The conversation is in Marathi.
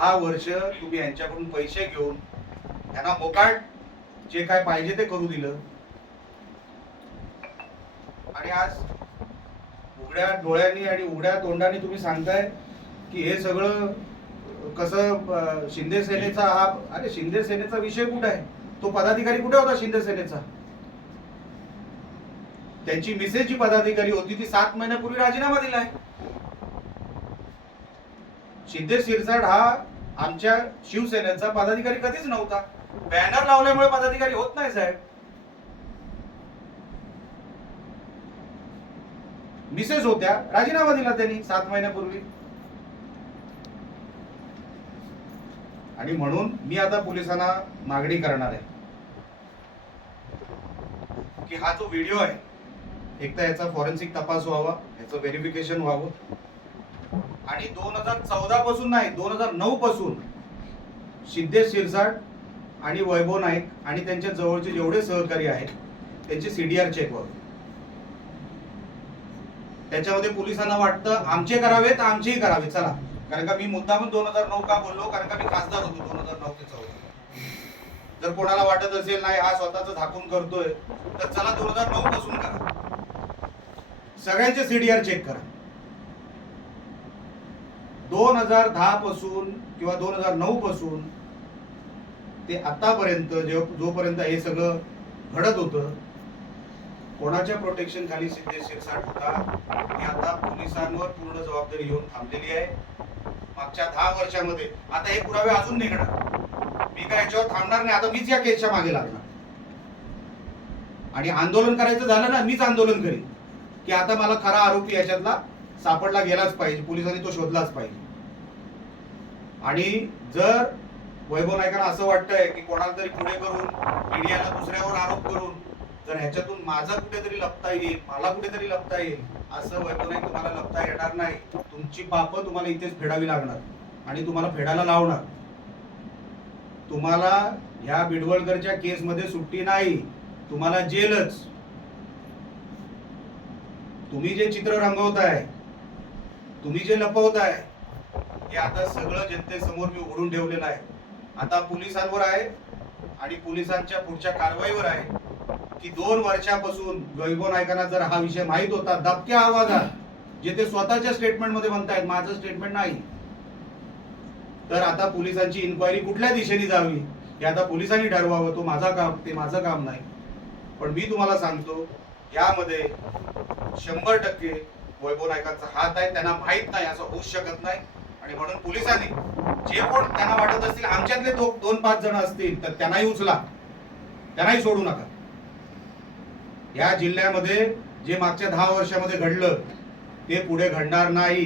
दहा वर्ष तुम्ही यांच्याकडून पैसे घेऊन त्यांना मोकाट जे काय पाहिजे ते करू दिलं. आणि आज उघड्या डोळ्यांनी आणि उघड्या तोंडाने तुम्ही सांगताय की हे सगळं कसं शिंदे सेनेचा हा अरे शिंदे सेनेचा विषय कुठे आहे? तो पदाधिकारी कुठे होता शिंदे सेनेचा? त्यांची मिसेस जी पदाधिकारी होती ती सात महिन्यापूर्वी राजीनामा दिलाय. शिंदे शिरसाट हा आमच्या शिवसेनेचा पदाधिकारी कधीच नव्हता. बॅनर लावल्यामुळे पदाधिकारी होत नाही साहेब. मिसेस होत्या. राजीनामा दिला त्यांनी सात महिन्यापूर्वी. आणि म्हणून मी आता पोलिसांना मागणी करणार आहे. की हा जो व्हिडिओ आहे एक तर याचा फॉरेन्सिक तपास व्हावा याचं व्हेरिफिकेशन व्हावं. आणि दोन हजार चौदा पासून नाही दोन हजार नऊ पासून सिद्धेश शिरसाट आणि वैभव नाईक आणि त्यांच्या जवळचे जेवढे सहकारी आहेत त्यांचे सीडीआर चेक व्हावे त्याच्यामध्ये पोलिसांना वाटतं आमचे करावे तर आमचेही करावे चला. कारण का मी मुद्दामून दोन हजार नऊ का बोललो कारण का मी खासदार होतो दोन हजार नऊ ते चौदा. जर कोणाला वाटत असेल नाही हा स्वतःच झाकून करतोय तर चला दोन हजार नऊ पासून करा. सगळ्यांचे सीडीआर चेक करा. दोन हजार दहा पासून किंवा दोन हजार नऊ पासून ते आतापर्यंत जे जोपर्यंत हे सगळं घडत होतं कोणाच्या प्रोटेक्शन खाली सिद्धे शिरसाट होता ही आता पोलिसांवर पूर्ण जबाबदारी येऊन थांबलेली आहे. मागच्या दहा वर्षामध्ये. आता हे पुरावे अजून निघणार मी काय याच्यावर थांबणार नाही. आता मीच या केसच्या मागे लागणार. आणि आंदोलन करायचं झालं ना मीच आंदोलन करीन. की आता मला खरा आरोपी याच्यातला सापडला गेलाच पाहिजे. पोलिसांनी तो शोधलाच पाहिजे. आणि जर वैभव नायकांना असं वाटतंय की कोणाला तरी पुढे करून मीडियाला दुसऱ्यावर आरोप करून जर ह्याच्यातून माझा कुठेतरी लपता येईल मला कुठेतरी लपता येईल असं वैभव नाईक तुम्हाला लपता येणार नाही तुमची पापं तुम्हाला इथेच फेडावी लागणार आणि तुम्हाला फेडायला लावणार. तुम्हाला ह्या बिडवळकरच्या केसमध्ये सुट्टी नाही तुम्हाला जेलच. तुम्ही जे चित्र रंगवताय तुम्ही जे लपवताय हे आता सगळं जनतेसमोर मी उघडून ठेवलेलं आहे. आता पोलिसांवर आहे आणि पोलिसांच्या पुढच्या कारवाईवर आहे की दोन वर्षापासून वैभव नायकांना जर हा विषय माहीत होता दबक्या आवाजात जे ते स्वतःच्या स्टेटमेंटमध्ये म्हणतायत माझं स्टेटमेंट नाही. तर आता पोलिसांची इन्क्वायरी कुठल्या दिशेने जावी हे आता पोलिसांनी ठरवावं तो माझा काम ते माझं काम नाही. पण मी तुम्हाला सांगतो यामध्ये शंभर टक्के वैभव नायकांचा हात आहे त्यांना माहीत नाही असं होऊच शकत नाही. आणि म्हणून पोलिसांनी जे कोण त्यांना वाटत असतील आमच्यातले दो, दोन पाच जण असतील तर त्यांनाही उचला. त्यांनाही सोडू नका. या जिल्ह्यामध्ये जे मागच्या दहा वर्षामध्ये घडलं ते पुढे घडणार नाही.